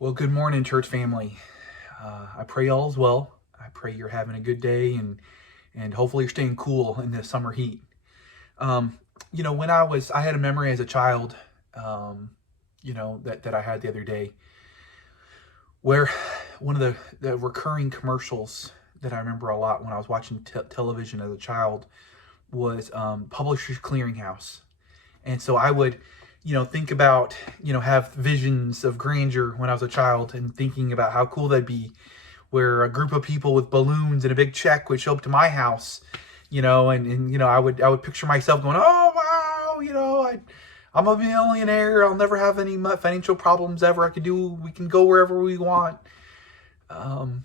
Well, good morning, church family. I pray all is well. I pray you're having a good day and hopefully you're staying cool in the summer heat. Um, when I had a memory as a child, um, that I had the other day where one of the recurring commercials that I remember a lot when I was watching television as a child was Publishers Clearinghouse. And so I would, think about, have visions of grandeur when I was a child and thinking about how cool that'd be, where a group of people with balloons and a big check would show up to my house, and I would picture myself going, oh wow, I'm a millionaire. I'll never have any financial problems ever. We can go wherever we want. Um,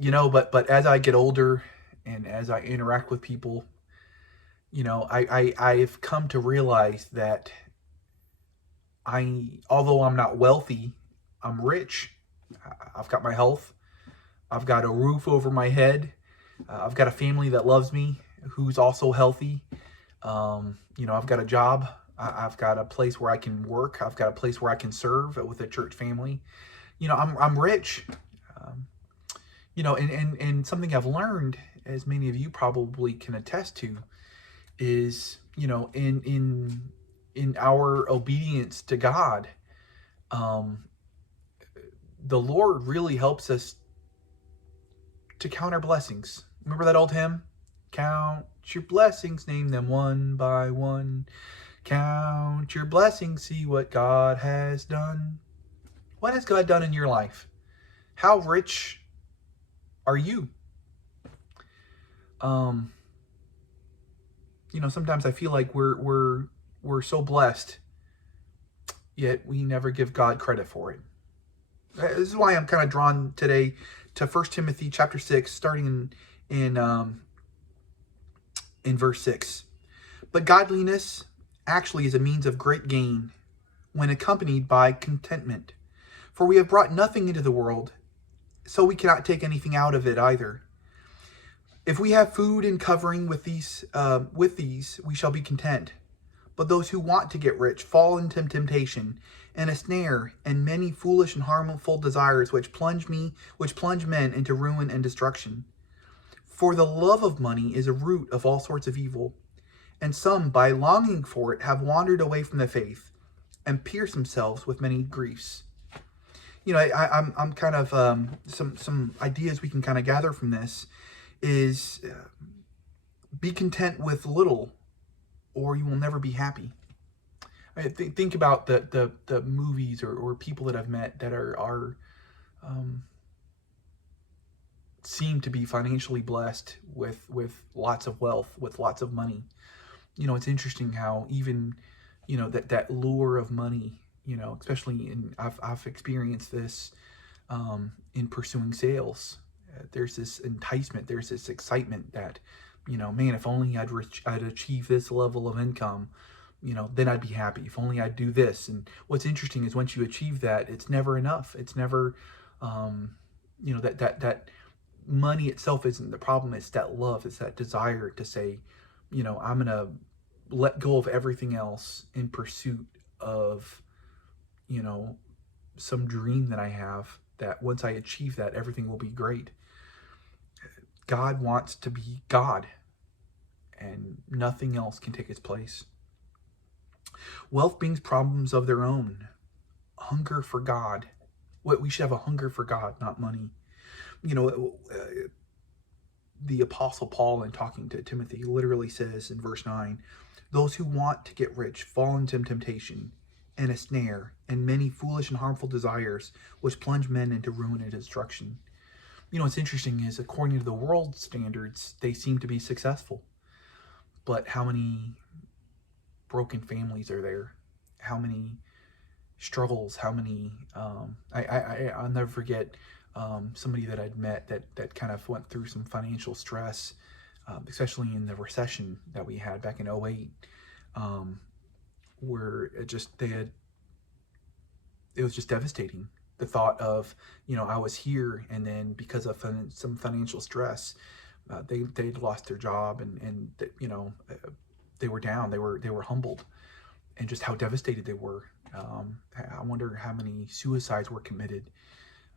but as I get older and as I interact with people, I've come to realize that although I'm not wealthy, I'm rich. I've got my health. I've got a roof over my head. I've got a family that loves me, who's also healthy. I've got a job. I've got a place where I can work. I've got a place where I can serve with a church family. I'm rich. Um, and something I've learned, as many of you probably can attest to, is in our obedience to God, um, the Lord really helps us to count our blessings. Remember that old hymn? Count your blessings, name them one by one. Count your blessings, see what God has done. What has God done in your life? How rich are you? Um, Sometimes I feel like we're so blessed, yet we never give God credit for it. This is why I'm kind of drawn today to 1 Timothy chapter 6, starting in in verse 6. But godliness actually is a means of great gain when accompanied by contentment. For we have brought nothing into the world, so we cannot take anything out of it either. If we have food and covering with these, we shall be content. But those who want to get rich fall into temptation and a snare and many foolish and harmful desires which plunge men into ruin and destruction. For the love of money is a root of all sorts of evil, and some by longing for it have wandered away from the faith and pierced themselves with many griefs. I'm kind of some ideas we can kind of gather from this is be content with little, or you will never be happy. Think about the movies or people that I've met that are seem to be financially blessed with lots of wealth, with lots of money. It's interesting how even that lure of money, especially I've experienced this in pursuing sales. There's this enticement, there's this excitement that, man, if only I'd achieve this level of income, then I'd be happy. If only I'd do this. And what's interesting is once you achieve that, it's never enough. It's never, that money itself isn't the problem. It's that love. It's that desire to say, I'm gonna let go of everything else in pursuit of, some dream that I have. That once I achieve that, everything will be great. God wants to be God, and nothing else can take its place. Wealth brings problems of their own. Hunger for God. What we should have a hunger for God, not money. The Apostle Paul, in talking to Timothy, literally says in verse 9, those who want to get rich fall into temptation and a snare and many foolish and harmful desires which plunge men into ruin and destruction. What's interesting is according to the world standards, they seem to be successful. But how many broken families are there? How many struggles? How many? I'll never forget somebody that I'd met that kind of went through some financial stress, especially in the recession that we had back in '08, where it was just devastating. The thought of, I was here, and then because of some financial stress, they'd lost their job, and they were down. They were humbled, and just how devastated they were. I wonder how many suicides were committed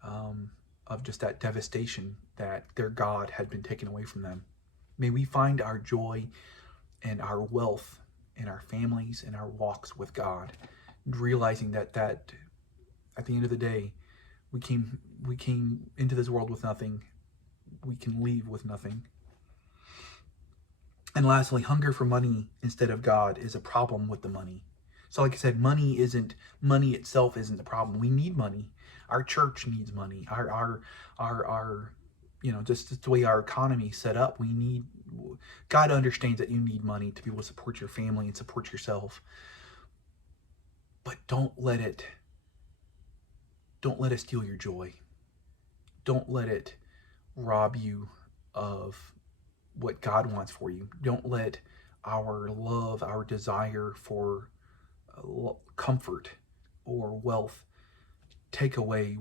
of just that devastation that their God had been taken away from them. May we find our joy and our wealth in our families and our walks with God, realizing that at the end of the day, we came into this world with nothing. We can leave with nothing. And lastly, hunger for money instead of God is a problem with the money. So like I said, money itself isn't the problem. We need money. Our church needs money. Our just the way our economy is set up, God understands that you need money to be able to support your family and support yourself. But don't let it steal your joy. Don't let it rob you of what God wants for you. Don't let our love, our desire for comfort or wealth take away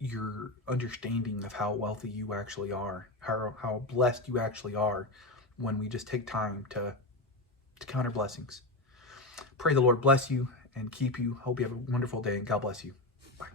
your understanding of how wealthy you actually are, how blessed you actually are, when we just take time to count our blessings. Pray the Lord bless you and keep you. Hope you have a wonderful day, and God bless you. Bye.